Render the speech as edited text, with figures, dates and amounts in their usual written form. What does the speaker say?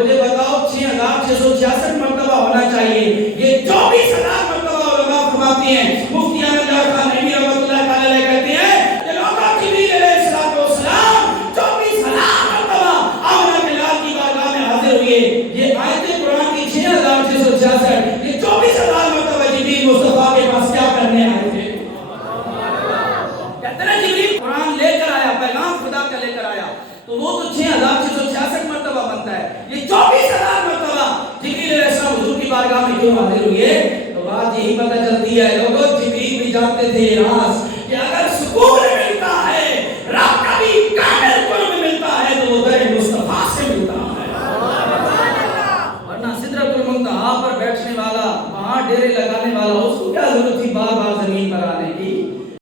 مجھے بتاؤ 6666 مرتبہ ہونا چاہیے، یہ 24,000 مرتبہ علماء فرماتی ہیں۔ مفتی احمد خان نعیمی رحمۃ اللہ تعالی علیہ کہتے ہیں کہ لوگوں جبریل علیہ السلام 24,000 مرتبہ آمنہ کے لال کی بارگاہ میں حاضر ہوئے۔ یہ آیت قرآن کی 6666، یہ 24,000 مرتبہ جبریل مصطفیٰ کے پاس کیا کرنے آئے تھے؟ کہتے ہیں جبریل قرآن لے کر آیا، پیغام خدا کا لے کر آیا، تو وہ تو 6666 مرتبہ بنتا ہے، یہ 24,000 مرتبہ جبریل علیہ السلام حضور کی بارگاہ میں کیوں حاضر ہوئے؟ تو بات یہی پتہ چلتی ہے لوگوں، جبریل بھی جانتے تھے یہ راز کہ اگر سکون ملتا ہے، رب کا بھی کامل قرب ملتا ہے تو وہ در مصطفیٰ سے ملتا ہے، ورنہ سدرۃ المنتہا پر بیٹھنے والا، وہاں ڈیرے لگانے